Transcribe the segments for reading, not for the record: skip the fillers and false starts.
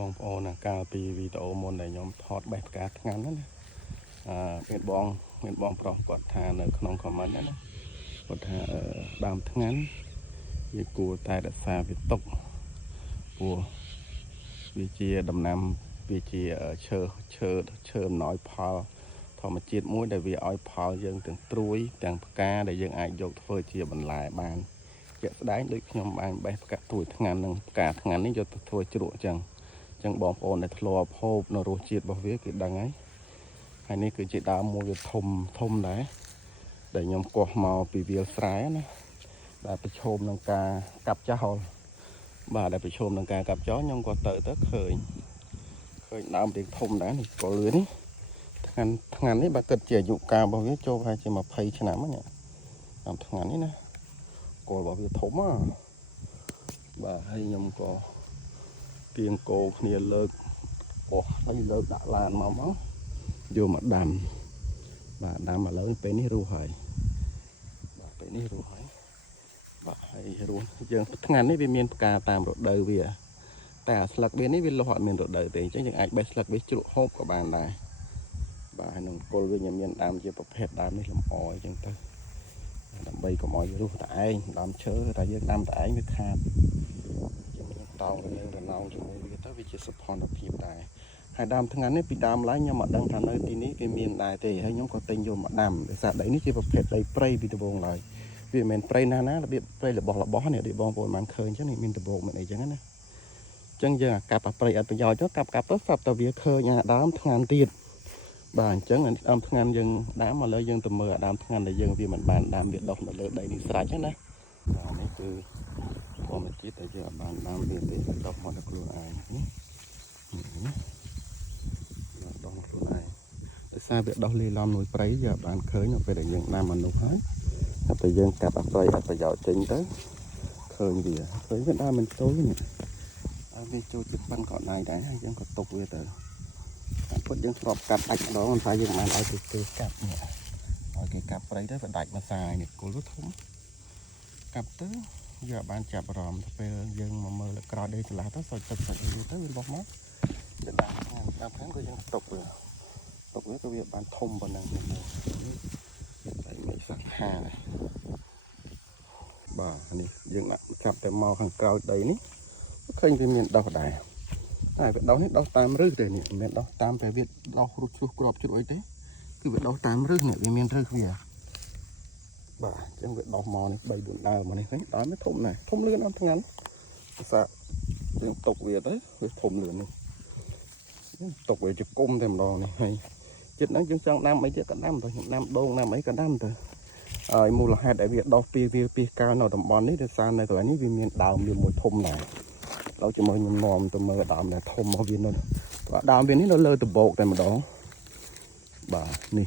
បងប្អូនកាលពីវីដេអូមុនដែលខ្ញុំថតបេះផ្កាថ្ងាំណាមានបងប្រុសគាត់ថានៅក្នុង comment ណាគាត់ថាដើមថ្ងាំវាគួរតែរក្សាវាទុកព្រោះវាជាដំណាំវាជាឈើអំណោយផលធម្មជាតិមួយដែលវាឲ្យផលយើងទាំងត្រួយទាំងផ្កាដែលយើងអាចយកធ្វើជាបន្លែបានជាក់ស្ដែងដូចខ្ញុំបានបេះផ្កាត្រួយថ្ងាំនិងផ្កាថ្ងាំនេះយកទៅធ្វើជ្រក់ចឹងបងប្អូនដែលធ្លាប់ហូបនៅរសជាតិរបស់វាគឺដឹងហើយនេះគឺជាដើមមួយវាធំដែរដែលខ្ញុំកោះមកពីវាលស្រែណាដែលប្រឈមនឹងការកាប់ចោលបាទដែលប្រឈមនឹងការកាប់ចោលខ្ញុំក៏ទៅឃើញដើមរៀងធំដែរនេះក៏លឿននេះថ្ងាំនេះបើគិតជាអាយុកាលរបស់វាចូលប្រហែលជា20ឆ្នាំហ្នឹងដើមថ្ងាំនេះណាគល់របស់វាធំបាទហើយខ្ញុំក៏ទៀងគោគ្នាលើកអស់ហើយលើកដាក់ឡានមកយកមកដាំបាទដាំឥឡូវពេលនេះរុះហើយបាទពេលនេះរុះហើយបាទហើយរុះយើងថ្ងាំនេះវាមានផ្កាតាមរដូវវាតែអាស្លឹកវានេះវាលាស់អត់មានរដូវទេអញ្ចឹងយើងអាចបេះស្លឹកវាជ្រក់ហូបក៏បានដែរបាទហើយនឹងគល់វាមានដើមជាប្រភេទដើមនេះលម្អអញ្ចឹងទៅដើម្បីកុំឲ្យរុះតែឯងដើមឈើតែយើងដាំតែឯងវាខាតតោងយើងរណោងជាមួយវាទៅវាជាសុខភាពដែរហើយដើមថ្ងាំនេះពីដើមឡើងខ្ញុំអត់ដឹងថានៅទីនេះវាមានដែរទេហើយខ្ញុំក៏ទិញយកមកដាំដោយសារដីនេះជាប្រភេទដីព្រៃពីដំបូងឡើយវាមិនមែនព្រៃណារបៀបព្រៃរបស់នេះដូចបងប្អូនបានឃើញអញ្ចឹងនេះមានដំបូងមានអីចឹងណាអញ្ចឹងយើងកាប់អាព្រៃអត់ប្រយោជន៍ទៅកាប់ទៅស្រាប់តែវាឃើញអាដើមថ្ងាំទៀតបាទអញ្ចឹងដើមថ្ងាំយើងដាំមកលើយើងទៅមើលអាដើមថ្ងាំដែលយើងវាមិនបានដាំវាដុះនៅលើដីនេះស្រេចណាបាទនេះគឺធម្មជាតិដែលយើងបានដាំវាទេដុះមកដល់ខ្លួនឯងនេះដុះមកខ្លួនឯងដោយសារវាដុះលីឡំមួយព្រៃយើងបានឃើញនៅពេលដែលយើងដាំមនុស្សហើយតែយើងកាប់អាព្រៃអត់ប្រយោជន៍ចេញទៅឃើញវាដើមមិនចូលនេះវាចូលចិត្តប៉ាន់ក៏ដៃដែរហើយយើងក៏ទុកវាទៅតាមពុតយើងធ្លាប់កាត់ដាច់ម្ដងតែយើងបានឲ្យគេកាប់នេះឲ្យគេកាប់ព្រៃទៅវាដាច់មួយសាយនេះគល់វាធំកាប់ទៅយើងបានចាប់អារម្មណ៍ទៅពេលយើងមកមើលលើក្រោយដីចន្លោះទៅសុចទឹកសុចអីទៅវាបោះមកវាដាំខាងក៏យើងទុកវាក៏វាបានធំប៉ុណ្ណឹងនេះតែមិនសាក់ខានេះបាទនេះយើងដាក់ចាប់តែមកខាងក្រោយដីនេះឃើញវាមានដុះដែរតែវាដុះនេះដុះតាមរឹសទេនេះមិនមែនដុះតាមតែវាដុះរុះជ្រុះក្របជ្រួយទេគឺវាដុះតាមរឹសនេះវាមានរឹសវាបាទអញ្ចឹងវាដុះមកនេះ3 4ដើមមកនេះឃើញដើមវាធំណាស់ធំលឿនអត់ថ្ងាំភាសាយើងຕົកវាទៅវាធំលឿននេះຕົកវាជាគុំតែម្ដងនេះហើយចិត្តហ្នឹងយើងចង់ដាំអីទៀតក៏ដាំទៅខ្ញុំដាំដូងដាំអីក៏ដាំទៅហើយមូលហេតុដែលវាដុះពីកាលនៅតំបន់នេះដោយសារនៅកន្លែងនេះវាមានដើមវាមួយធំដែរដល់ជាមួយខ្ញុំនាំទៅមើលដើមដែលធំរបស់វានៅដើមវានេះនៅលើដំបូកតែម្ដងបាទនេះ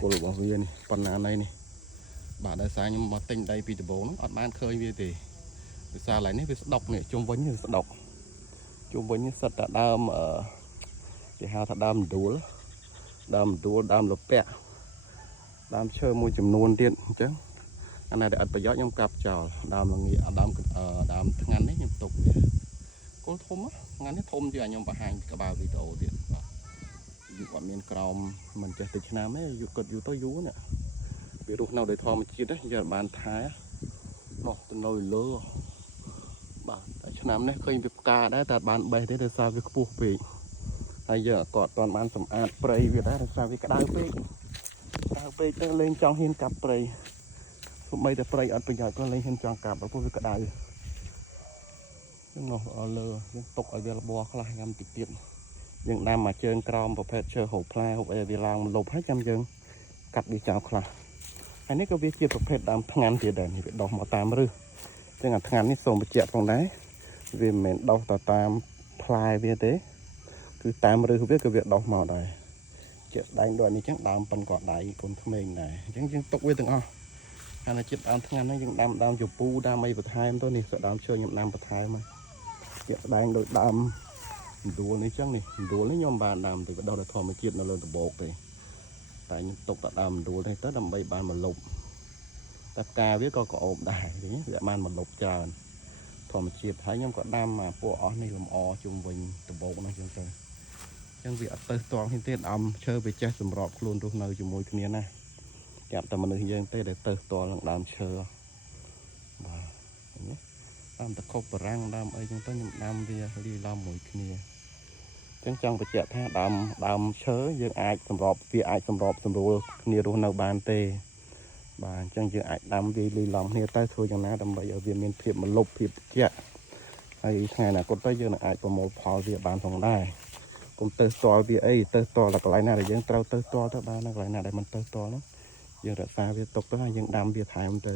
គល់របស់វានេះប៉ុណ្ណាណៃនេះបាទដោយសារខ្ញុំមកទិញដីពីដំបូងហ្នឹងអត់បានឃើញវាទេដោយសារឡើយនេះវាស្ដុកនេះជុំវិញវាស្ដុកជុំវិញនេះសិតតែដើមគេហៅថាដើមដួលដើមលពាក់ដើមឈើមួយចំនួនទៀតអញ្ចឹងអានេះដែលអត់ប្រយោជន៍ខ្ញុំកាប់ចោលដើមល្ងាដើមថ្ងាំនេះខ្ញុំទុកវាគល់ធំថ្ងាំនេះធំជាងខ្ញុំបង្ហាញក្បាលវីដេអូទៀតបាទយុគអត់មានក្រោមមិនចេះតិចឆ្នាំទេយុគគាត់យូរទៅយូរណាវារស់នៅដោយធម្មជាតិយើងបានថែនោះទៅនៅលើបាទតែឆ្នាំនេះឃើញវាផ្កាដែរតែបានបេះទេដោយសារវាខ្ពស់ពេកហើយយើងក៏អត់ទាន់បានសម្អាតព្រៃវាដែរដោយសារវាក្តៅពេកទៅលេងចង់ហ៊ានកាប់ព្រៃសូម្បីតែព្រៃអត់ប្រយោជន៍ក៏លេងហ៊ានចង់កាប់ព្រោះវាក្តៅយើងនោះលើយើងទុកឲ្យវាលបខ្លះចាំតិចទៀតយើងដាំមកជើងក្រោមប្រភេទឈើហូបផ្លែហូបអីវាឡើងលុបហើយចាំយើងកាត់វាចោលខ្លះហើយនេះក៏វាជាប្រភេទដើមថ្ងាំទៀតដែរនេះវាដុះមកតាមរឹសចឹងអាថ្ងាំនេះសូមបញ្ជាក់ផងដែរវាមិនមែនដុះទៅតាមផ្លែវាទេគឺតាមរឹសវាក៏វាដុះមកដែរជាក់ស្ដែងដូចនេះចឹងដើមប៉ុនក៏ដៃកូនក្មេងដែរអញ្ចឹងយើងទុកវាទាំងអស់អានេះចិត្តដើមថ្ងាំនេះយើងដាំដើមជពូដើមអីបន្ថែមទៅនេះដើមឈើខ្ញុំដាំបន្ថែមមកជាក់ស្ដែងដូចដើមដួលនេះចឹងនេះដួលនេះខ្ញុំបានដាំទៅដុះដោយធម្មជាតិនៅលើដំបូកទេតែខ្ញុំទុកតែដើមដួលនេះទៅដើម្បីបានមកលុបតែផ្កាវាក៏ក្អូបដែរវាបានមកលុបច្រើន ធម្មជាតិហើយខ្ញុំក៏ដាំមកពួកអស់នេះលំអជុំវិញដំបូកហ្នឹងចឹងទៅចឹងវាអត់ទៅតគ្នាទេដើមឈើវាចេះសម្របខ្លួនរស់នៅជាមួយគ្នាណាចាប់តែមនុស្សយើងទេដែលទៅតនឹងដើមឈើបាទដើមតកុកបារាំងដើមអីចឹងទៅខ្ញុំដាំវាលាយឡំមួយគ្នាចឹងចង់បញ្ជាក់ថាដើមឈើយើងអាចសម្របវាអាចសម្របសម្រួលគ្នារស់នៅបានទេបាទអញ្ចឹងយើងអាចដាំវាលាយឡំគ្នាទៅធ្វើយ៉ាងណាដើម្បីឲ្យវាមានភាពមលុបភាពត្រជាក់ហើយថ្ងៃអនាគតទៅយើងនឹងអាចប្រមូលផលវាបានផងដែរកុំទៅស្ទាល់វាអីទៅស្ទាល់តែកន្លែងណាដែលយើងត្រូវទៅស្ទាល់ទៅបានណាកន្លែងណាដែលមិនទៅស្ទាល់ហ្នឹងយើងរក្សាវាទុកទៅហើយយើងដាំវាថែមទៅ